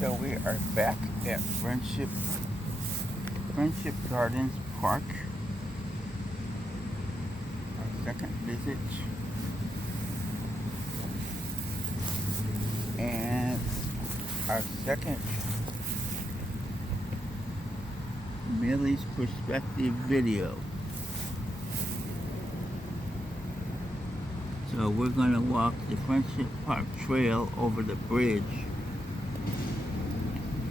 So we are back at Friendship Gardens Park. Our second visit. And our second Millie's Perspective video. So we're going to walk the Friendship Park Trail over the bridge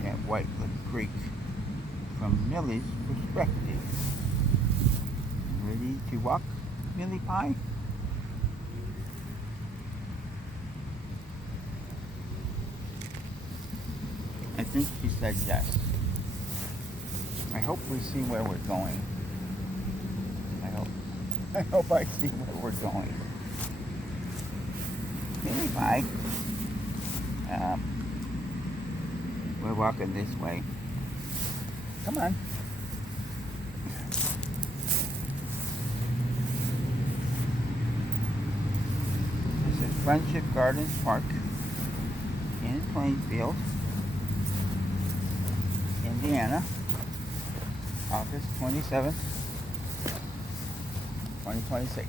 at White Lick Creek from Millie's perspective. Ready to walk, Milli-Pie? I think she said yes. I hope we see where we're going. I hope I see where we're going. Milli-Pie. We're walking this way. Come on. This is Friendship Gardens Park in Plainfield, Indiana, August 27th, 2026.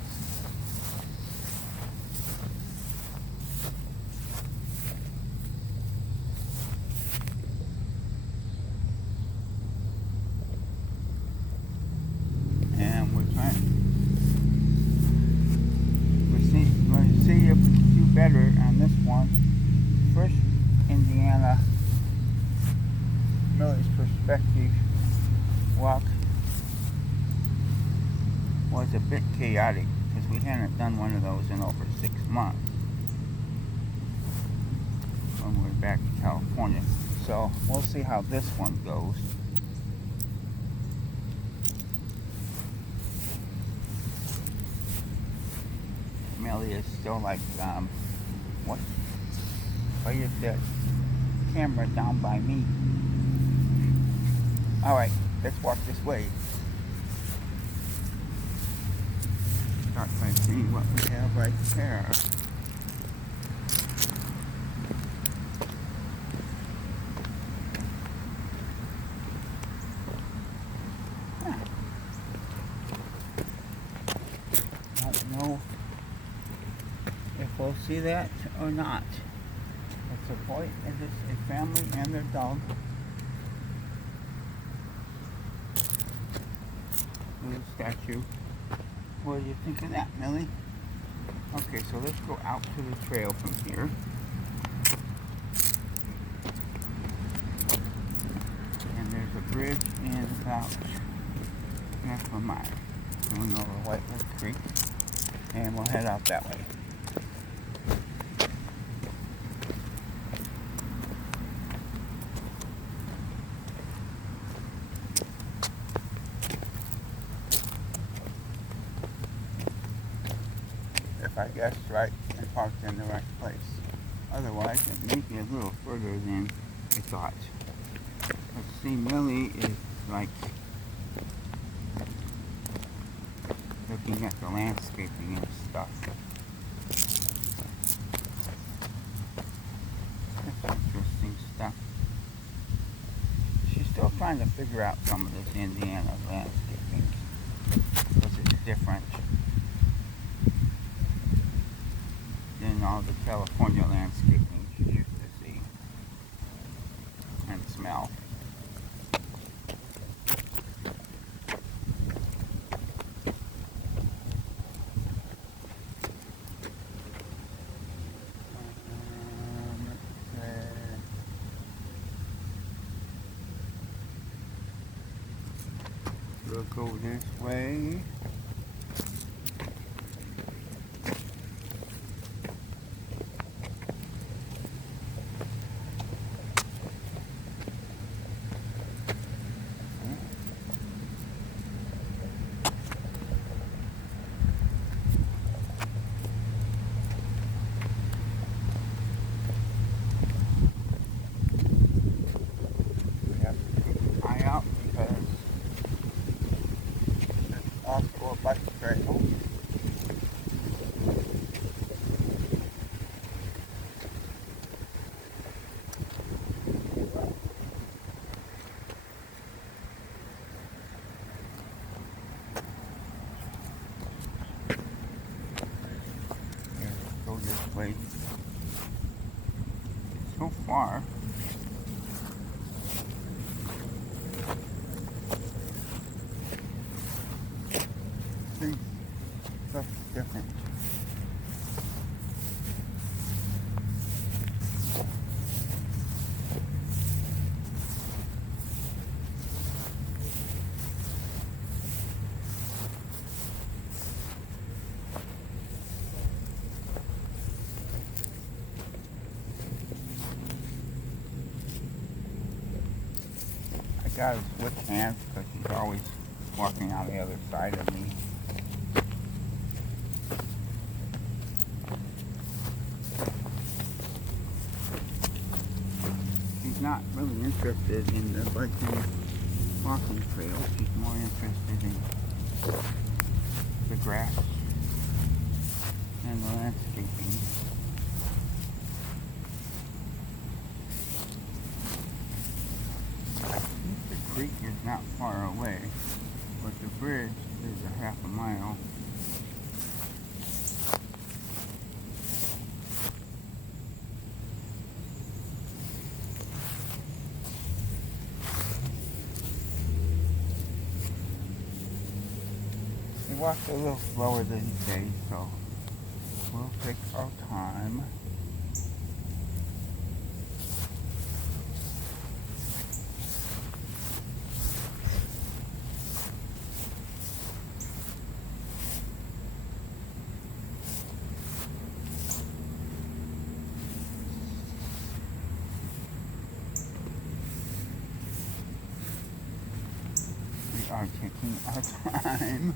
And we're going to see if we can do better on this one. First Indiana Millie's Perspective walk was a bit chaotic because we hadn't done one of those in over 6 months when we were back in California. So we'll see how this one goes. Millie is still like, what? Why is that camera down by me? Alright, let's walk this way. Start by seeing what we have right there. Don't know if we'll see that or not. It's a boy and it's a family and their dog. Little statue. What do you think of that, Millie? Okay, so let's go out to the trail from here. And there's a bridge in about half a mile going over White Lick Creek. And we'll head out that way. If I guessed right and parked in the right place. Otherwise, it may be a little further than I thought. Let's see, Millie is like looking at the landscaping and stuff. That's interesting stuff. She's still trying to figure out some of this Indiana landscaping because it's different than all the California landscaping she used to see and smell. We'll go this way. We have to keep an eye out because there's also way so far. Things look different. I got his switch hands because he's always walking on the other side of me. He's not really interested in the biking walking trails. He's more interested in the grass and the landscaping. The creek is not far away, but the bridge is a half a mile. We walked a little slower than today, so we'll take our time. We are taking our time.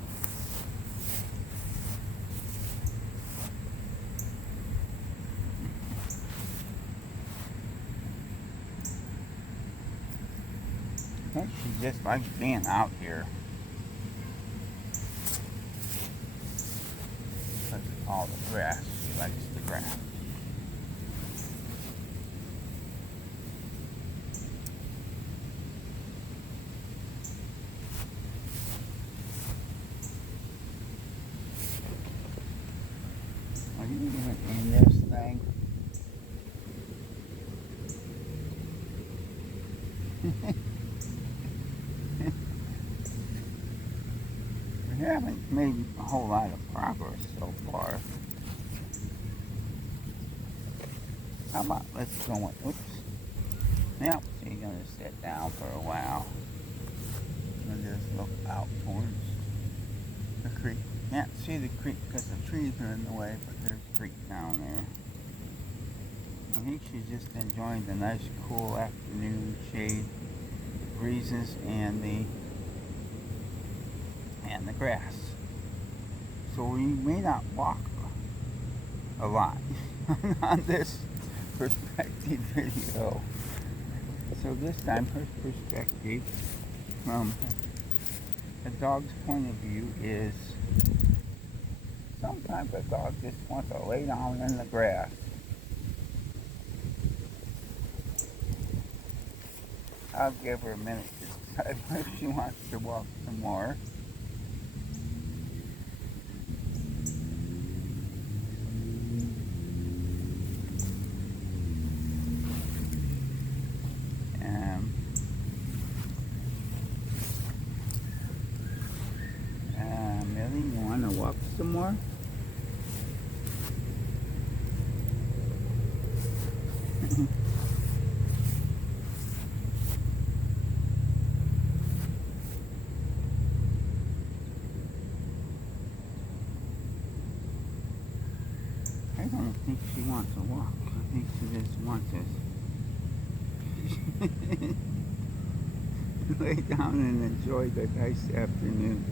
I think she just likes being out here. Because of all the grass. She likes the grass. Are you even in this thing? We haven't made a whole lot of progress so far. How about let's go on, oops. Now, so you're going to sit down for a while. And just look out towards the creek. Can't see the creek because the trees are in the way, but there's a creek down there. I think she's just enjoying the nice cool afternoon shade, breezes, and the grass. So we may not walk a lot on this perspective video. So this time her perspective from a dog's point of view is sometimes a dog just wants to lay down in the grass. I'll give her a minute to decide if she wants to walk some more. Millie, you want to walk some more? I don't think she wants to walk. I think she just wants us lay down and enjoy the nice afternoon.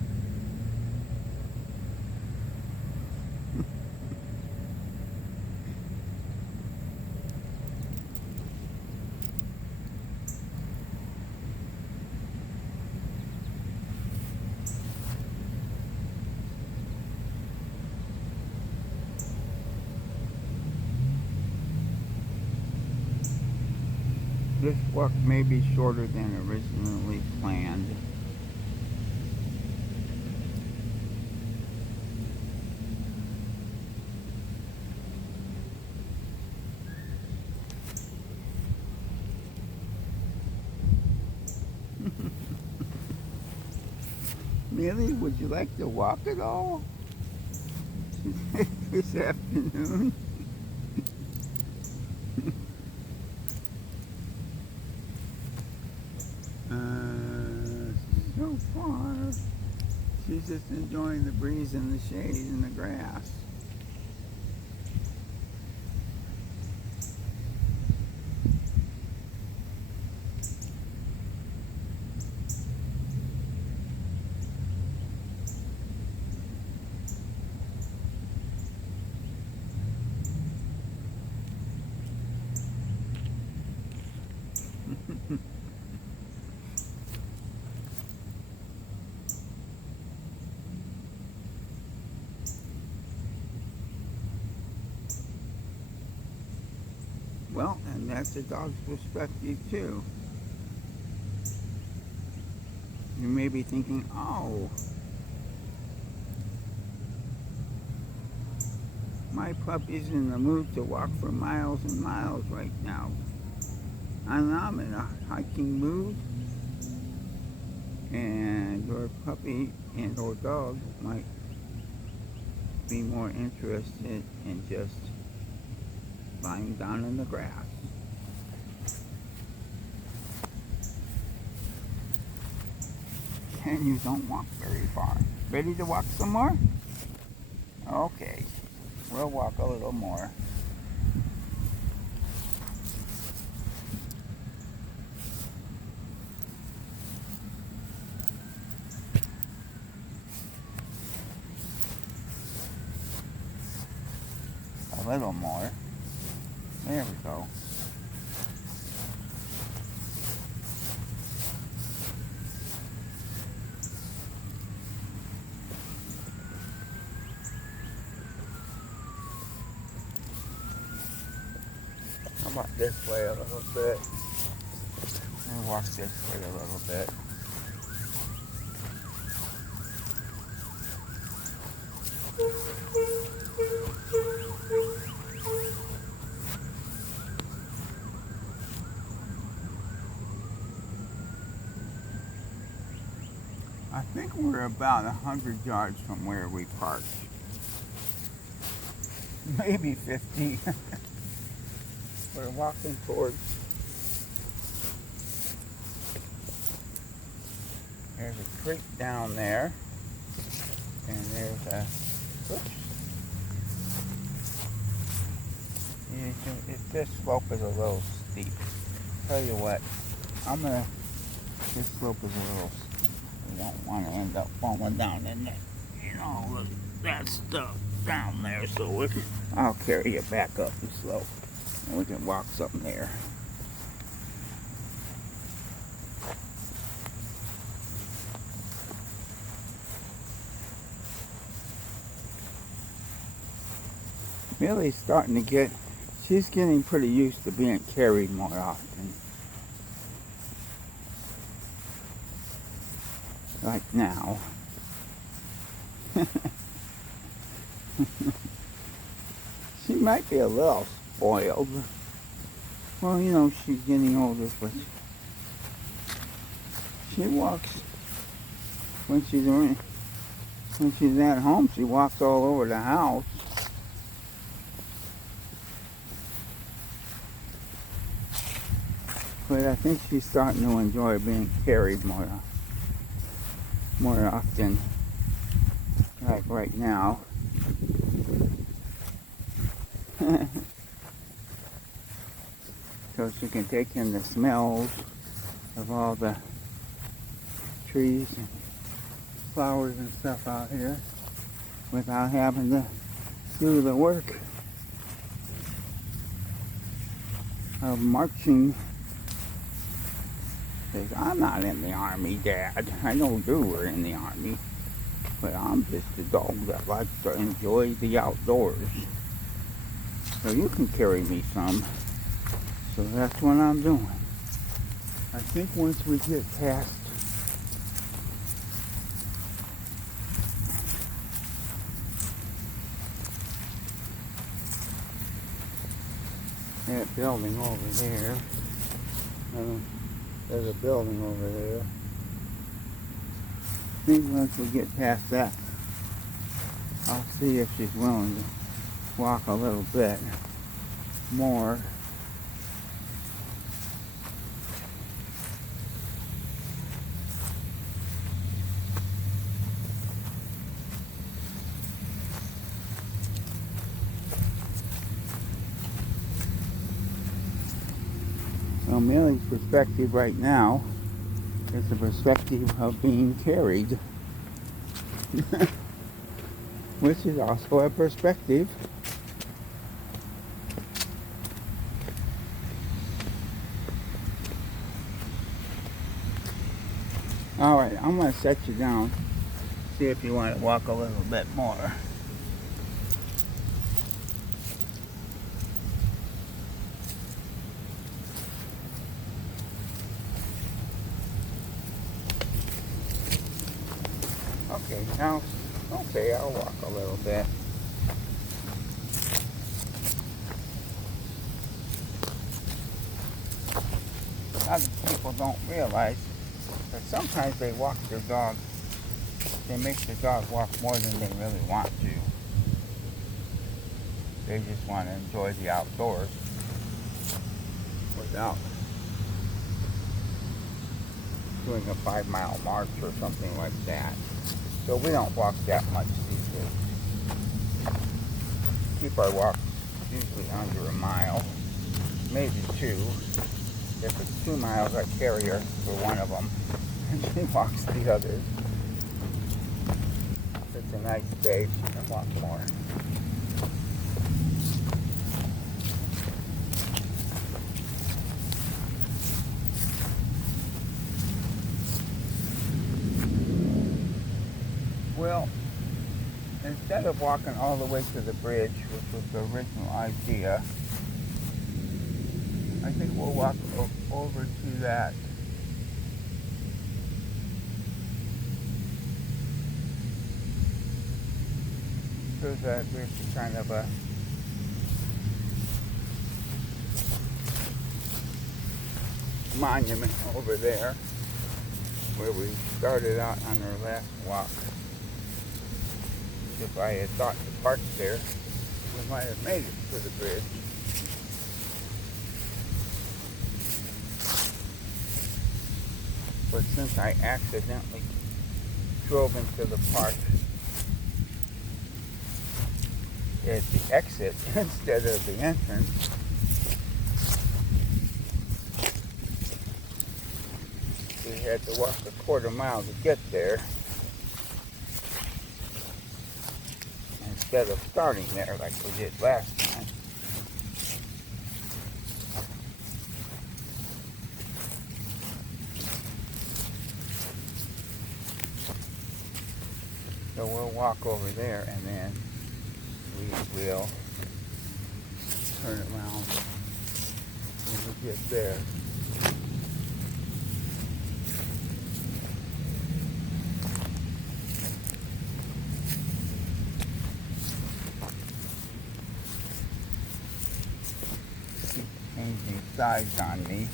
This walk may be shorter than originally planned. Millie, would you like to walk at all this afternoon? So far, she's just enjoying the breeze and the shade and the grass. Well, and that's the dog's perspective too. You may be thinking, oh, my puppy's in the mood to walk for miles and miles right now. And I'm in a hiking mood. And your puppy and or dog might be more interested in just lying down in the grass. And you don't walk very far. Ready to walk some more? Okay, we'll walk a little more. A little more. There we go. How about this way a little bit? We'll walk this way a little bit. I think we're about 100 yards from where we parked. Maybe 50. We're walking towards. There's a creek down there. And there's a, oops. This slope is a little steep. Tell you what, this slope is a little steep. We don't want to end up falling down in there. You know, look at that stuff down there. So I'll carry you back up the slope. And we can walk something there. Millie's starting to get, she's getting pretty used to being carried more often. Like now. She might be a little spoiled. Well, you know, she's getting older, but she walks when she's at home. She walks all over the house. But I think she's starting to enjoy being carried more often, like right now. So she can take in the smells of all the trees and flowers and stuff out here without having to do the work of marching. Says, I'm not in the army, Dad. I know you were in the army, but I'm just a dog that likes to enjoy the outdoors. So you can carry me some. So that's what I'm doing. I think once we get past that building over there, there's a building over there. think once we get past that, I'll see if she's willing to walk a little bit more. Well, Millie's perspective right now is the perspective of being carried, which is also a perspective. Alright, I'm going to set you down, see if you want to walk a little bit more. Okay, now, okay, I'll walk a little bit. A lot of people don't realize that sometimes they walk their dog, they make their dog walk more than they really want to. They just want to enjoy the outdoors without doing a 5-mile march or something like that. So we don't walk that much these days. Keep our walks usually under a mile, maybe 2. If it's 2 miles, I carry her for one of them, and she walks the others. If it's a nice day, she can walk more. Well, instead of walking all the way to the bridge, which was the original idea, I think we'll walk over to that there's kind of a monument over there where we started out on our last walk. If I had thought to park there, we might have made it to the bridge. But since I accidentally drove into the park at the exit instead of the entrance, we had to walk a quarter mile to get there instead of starting there like we did last time. So we'll walk over there and then we will turn around when we get there. Changing sides on me.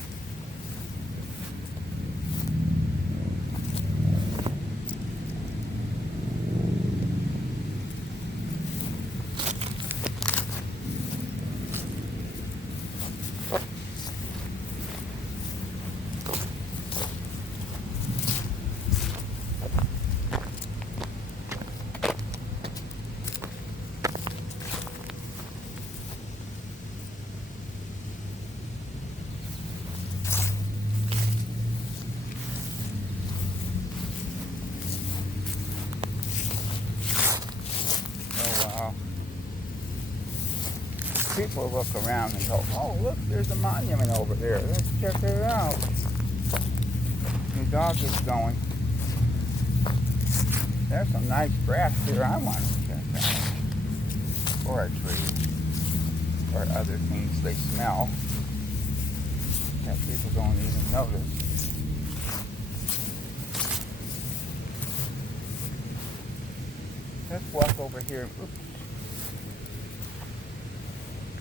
People look around and go, oh, look, there's a monument over there. Let's check it out. The dog is going, there's some nice grass here I want to check out. Or a tree. Or other things they smell that people don't even notice. Let's walk over here. Oops.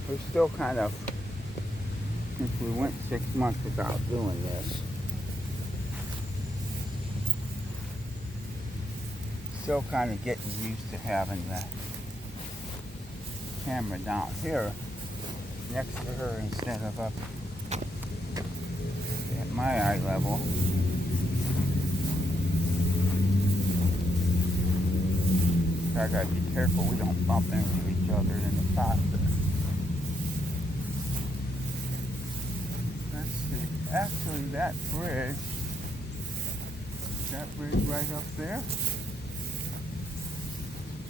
We're still kind of, since we went 6 months without doing this, Still kind of getting used to having the camera down here next to her instead of up at my eye level. I gotta be careful we don't bump into each other in the process. Let's see, actually that bridge, is that bridge right up there?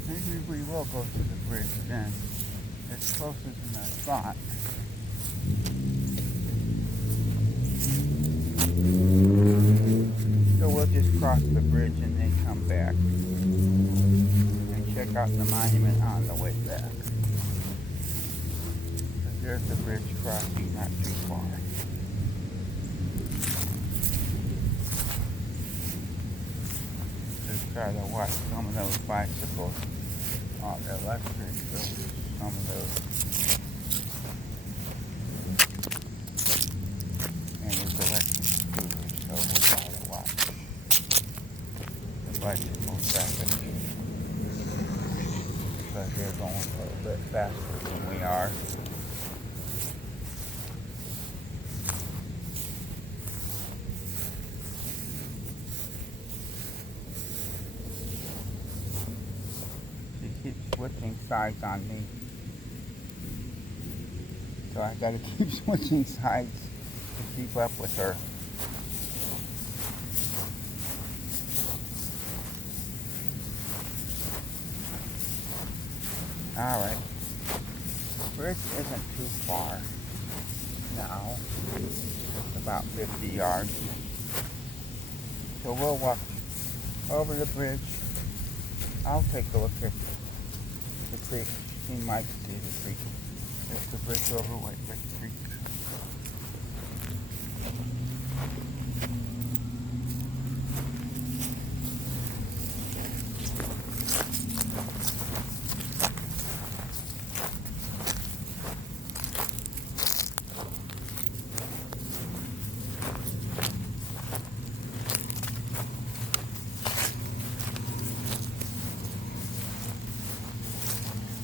Maybe we will go to the bridge then. It's closer than I thought. So we'll just cross the bridge and then come back and check out the monument on the way back. There's the bridge crossing not too far. Just try to watch some of those bicycles on the electric, some of those. And there's electric scooters, so we gotta watch the bicycle traffic. Because they're going a little bit faster than we are. She keeps switching sides on me. So I gotta keep switching sides to keep up with her. Alright, the bridge isn't too far now, it's about 50 yards. So we'll walk over the bridge. I'll take a look at the creek. She might see the creek. There's the bridge over White Creek.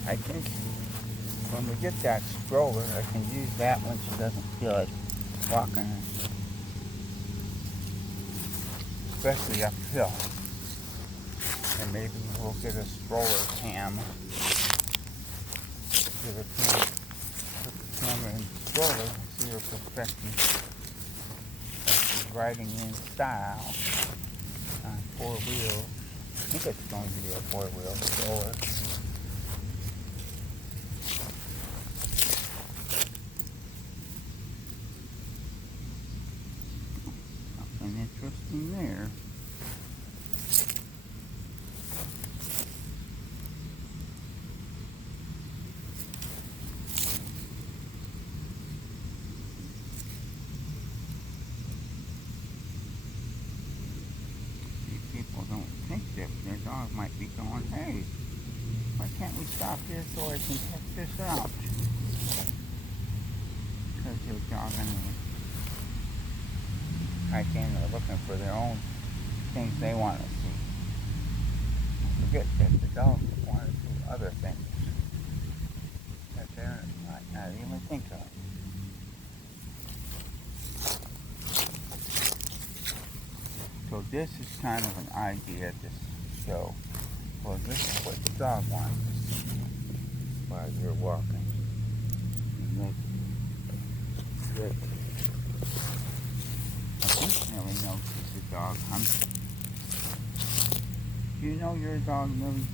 I think when we get that stroller, I can use that when she doesn't feel like walking, especially uphill. And maybe we'll get a stroller cam. Put the camera in the stroller, see her perfecting. She's riding in style on 4 wheels. I think it's going to be a 4-wheel stroller. Interesting there. These people don't think that their dog might be going, hey, why can't we stop here so I can check this out? Because they're jogging and hiking or looking for their own things they want to see. Forget that the dogs want to do other things that they're not even think of. So this is kind of an idea to show. Well, this is what the dog wants to see while you're walking. And I think Millie knows she's a dog hunter. Do you know you're a dog, Millie?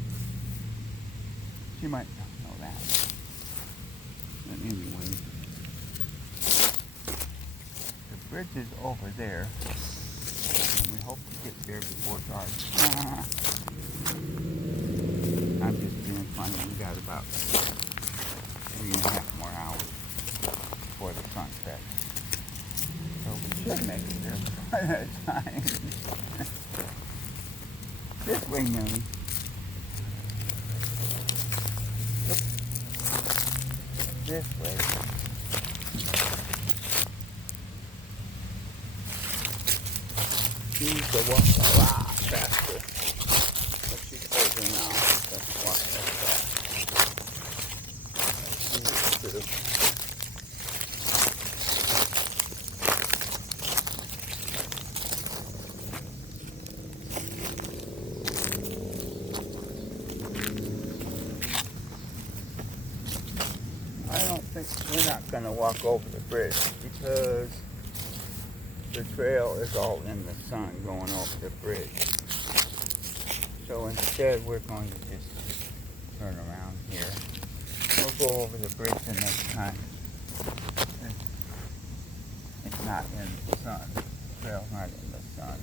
She might not know that. But anyway, the bridge is over there. And we hope to get there before dark. I'm just being funny. We got about 3.5 more hours before the sun sets. So we should make it there by that time. This way, Millie. Oops. This way. She's a walk a lot faster. But she's closer now. Let's walk like that. I don't think we're not going to walk over the bridge because the trail is all in the sun going over the bridge. So instead we're going to just turn around here. We'll go over the bridge the next time. It's not in the sun. The trail's not in the sun.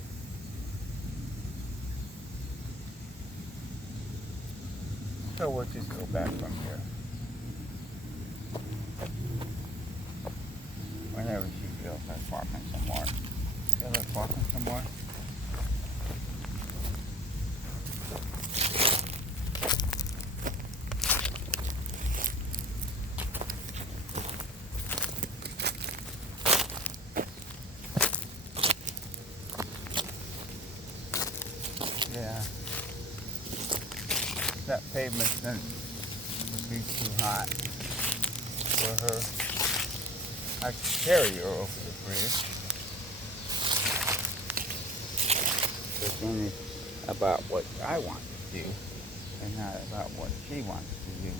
So we'll just go back from here. Whenever she feels like walking some more. Feel like walking some more? Yeah. That pavement would be too hot for her. I could carry her over the bridge. But then it's about what I want to do and not about what she wants to do.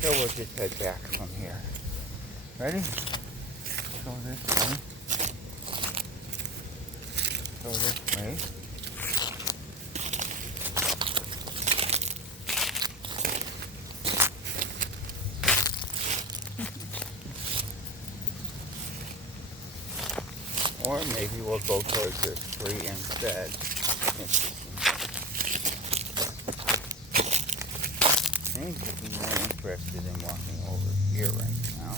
So we'll just head back from here. Ready? Go this way. Go this way. Or maybe we'll go towards this tree instead. I seem to be more interested in walking over here right now.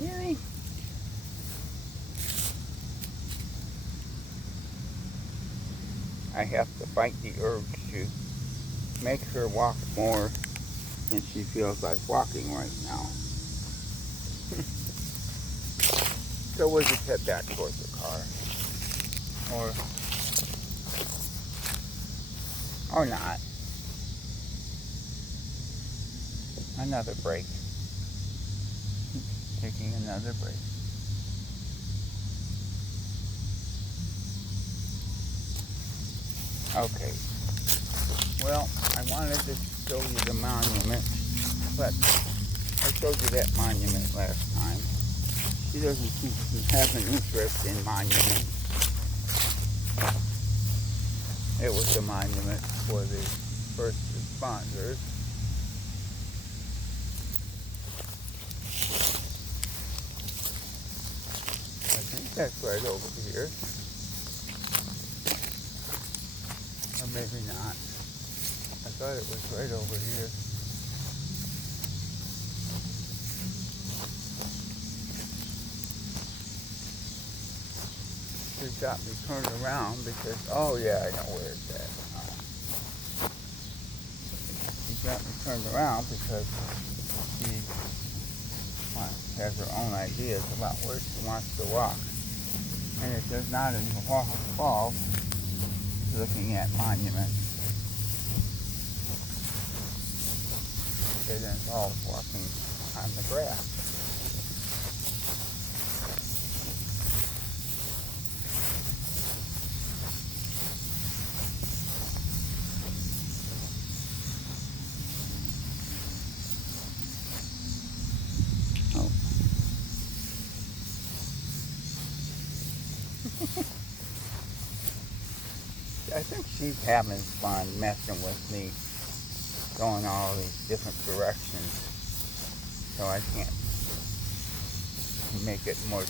Really? I have to fight the urge to make her walk more than she feels like walking right now. So we'll just head back towards the car. Or not. Another break. Taking another break. Okay. Well, I wanted to show you the monument, but I showed you that monument last time. She doesn't seem to have an interest in monuments. It was a monument for the first responders. I think that's right over here. Or maybe not. I thought it was right over here. She got me turned around because, oh yeah, I know where it's at. She got me turned around because she has her own ideas about where she wants to walk. And it does not involve looking at monuments. It involves walking on the grass. I think she's having fun messing with me, going all these different directions. so I can't make it more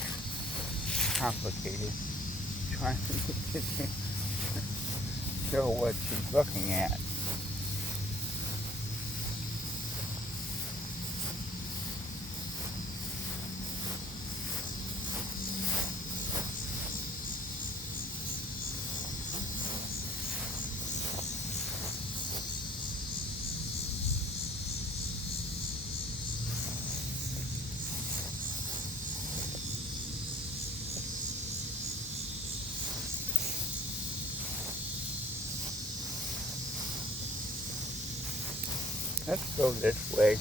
complicated. Trying to show what she's looking at. Let's go this way.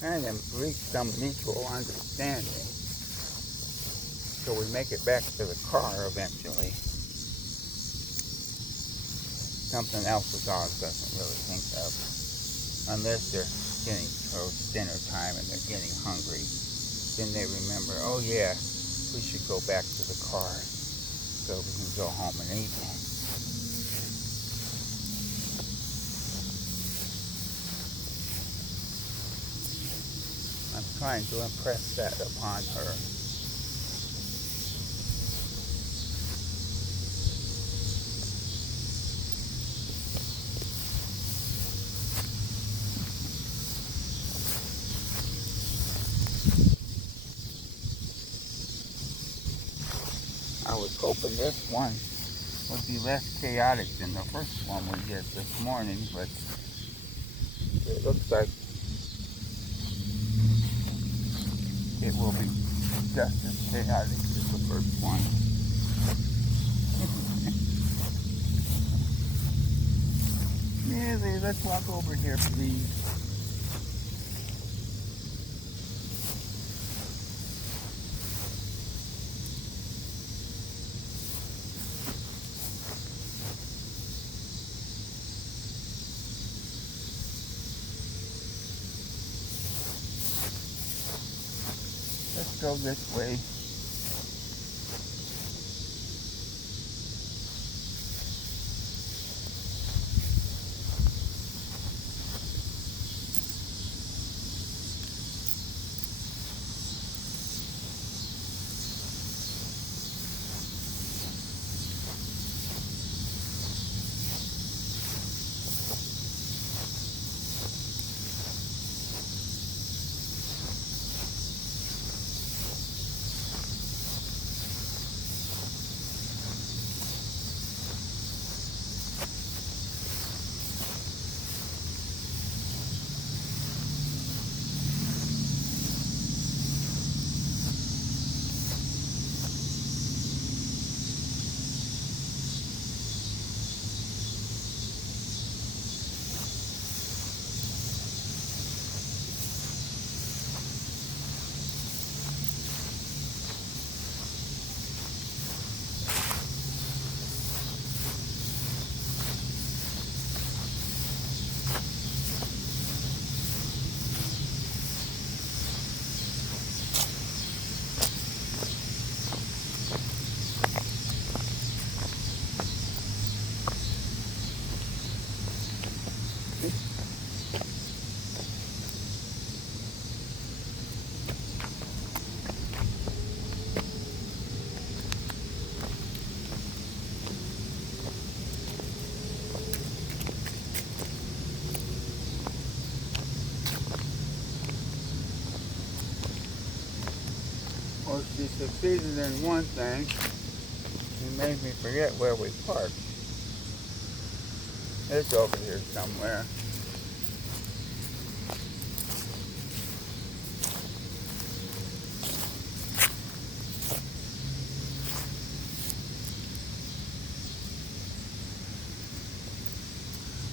Trying to reach some mutual understanding so we make it back to the car eventually. Something else the dog doesn't really think of. Unless they're getting towards dinner time and they're getting hungry. Then they remember, oh yeah, we should go back to the car so we can go home and eat. I'm trying to impress that upon her. I was hoping this one would be less chaotic than the first one we did this morning, but it looks like it will be just as chaotic as the first one. Yeah, let's walk over here, please. Let's go this way. Well, she succeeded in one thing. She made me forget where we parked. It's over here somewhere.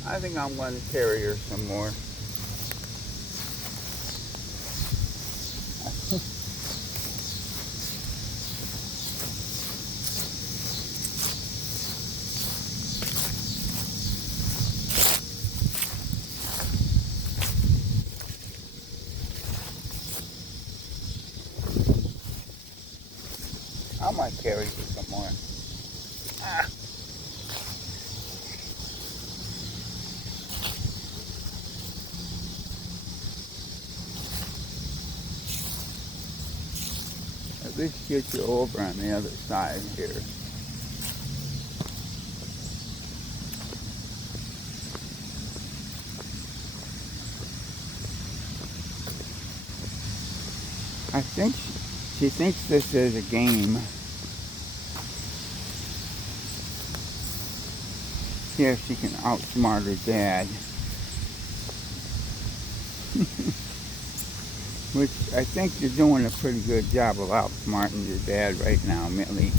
I think I'm going to carry her some more. I might carry you some more. Ah. at least get you over on the other side here. I think she thinks this is a game. See if she can outsmart her dad. Which I think you're doing a pretty good job of outsmarting your dad right now, Millie.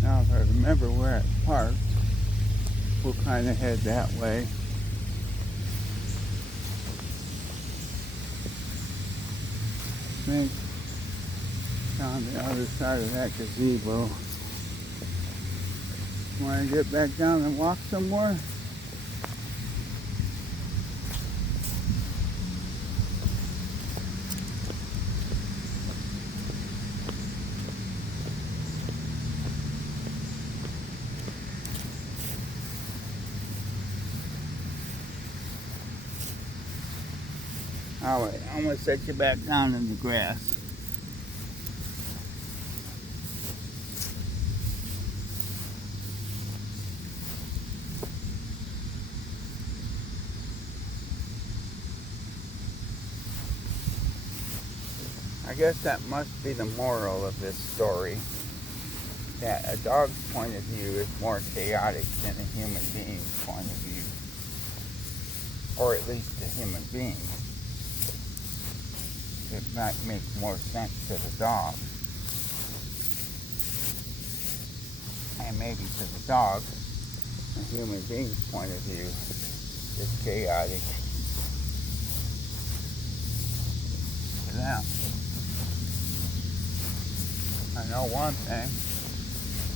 Now if I remember where I parked, we'll kind of head that way. Maybe on the other side of that gazebo. Want to get back down and walk some more? Alright, I'm going to set you back down in the grass. I guess that must be the moral of this story, that a dog's point of view is more chaotic than a human being's point of view, or at least a human being. It might make more sense to the dog, and maybe to the dog, a human being's point of view is chaotic to them. I know one thing,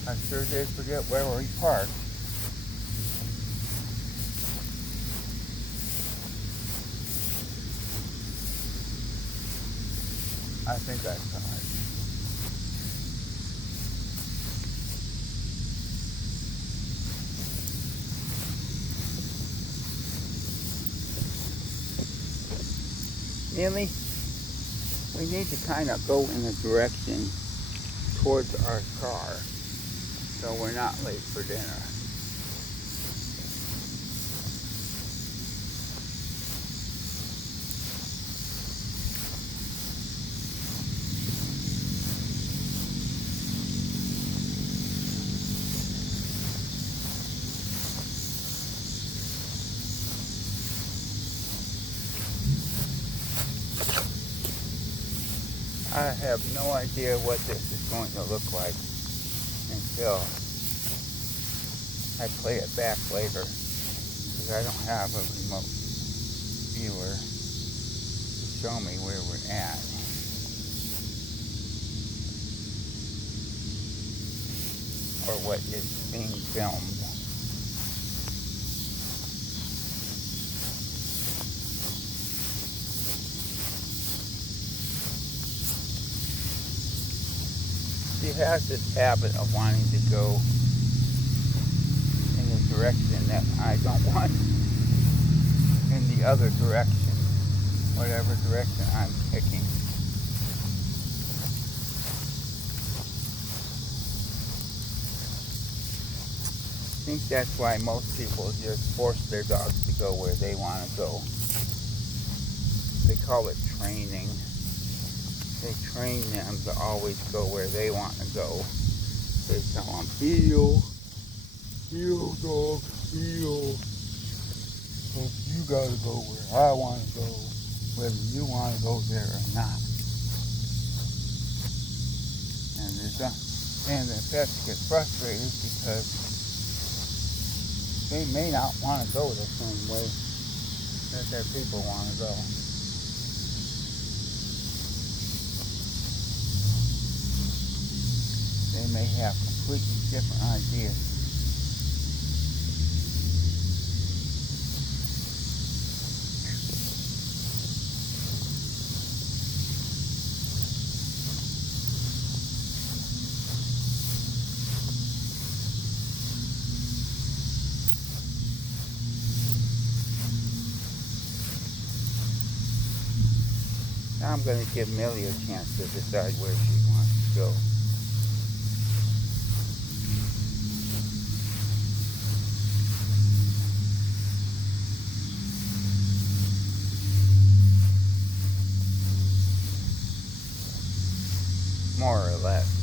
I sure did forget where we parked. I think I saw it. Millie, we need to kind of go in a direction towards our car so we're not late for dinner. I have no idea what this is going to look like until I play it back later, because I don't have a remote viewer to show me where we're at. Or what is being filmed. She has this habit of wanting to go in the direction that I don't want, in the other direction, whatever direction I'm picking. I think that's why most people just force their dogs to go where they want to go. They call it training. They train them to always go where they want to go. They tell them, heel, dog, heel. But you gotta go where I want to go, whether you want to go there or not. And the pets get frustrated because they may not want to go the same way that their people want to go. They may have completely different ideas. I'm going to give Millie a chance to decide where she wants to go. More or less.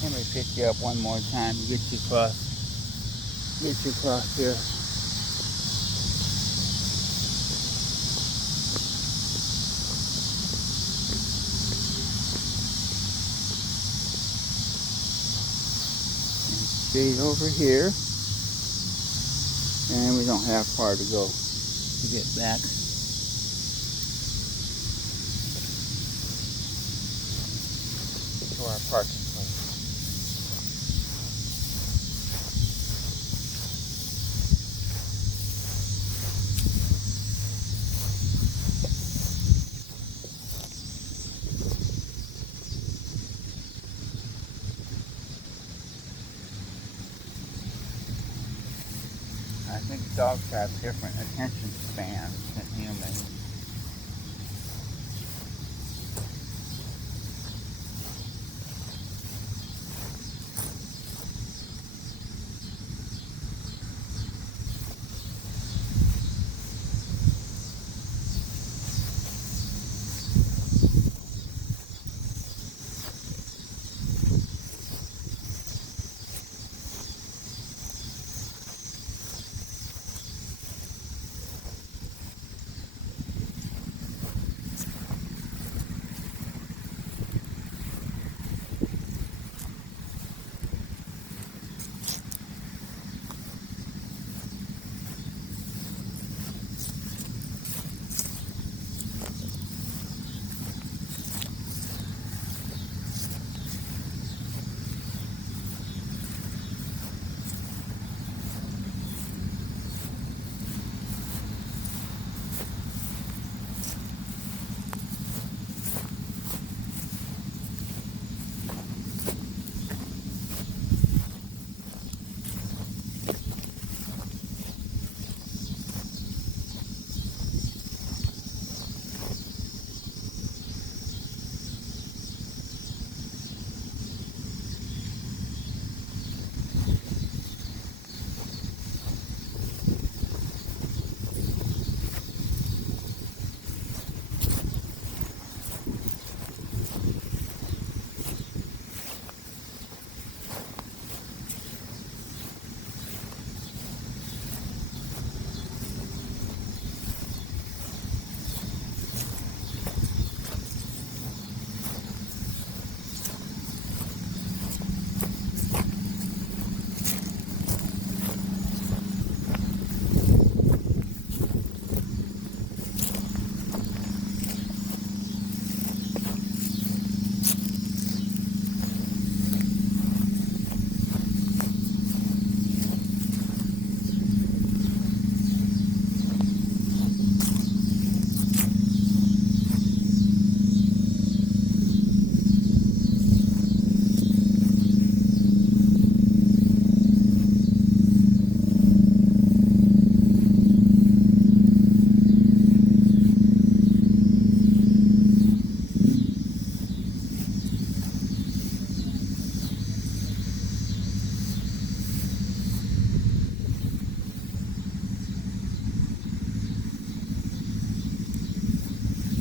Let me pick you up one more time and get you across here. Stay over here. And we don't have far to go to get back. To our parking place. I think dogs have different attention spans than humans.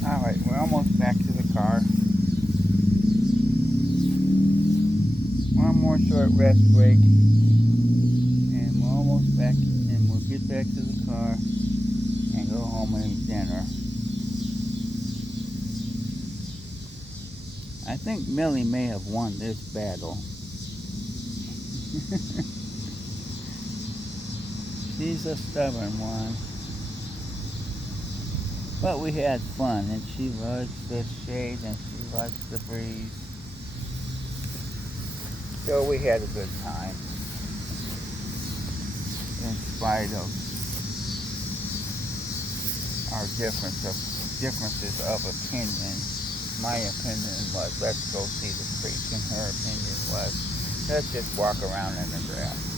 Alright, we're almost back to the car. One more short rest break. And we're almost back, and we'll get back to the car and go home and eat dinner. I think Millie may have won this battle. She's a stubborn one. But we had fun, and she likes the shade and she likes the breeze. So we had a good time. In spite of our differences of opinion. My opinion was, let's go see the creek, and her opinion was, let's just walk around in the grass.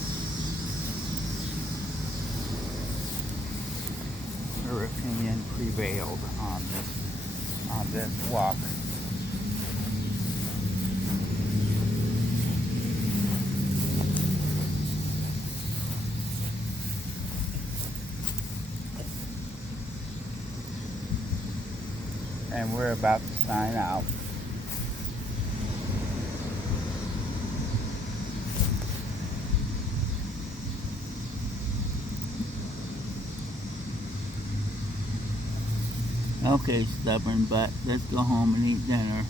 Her opinion prevailed on this walk. And we're about to sign out. Okay, stubborn butt, let's go home and eat dinner.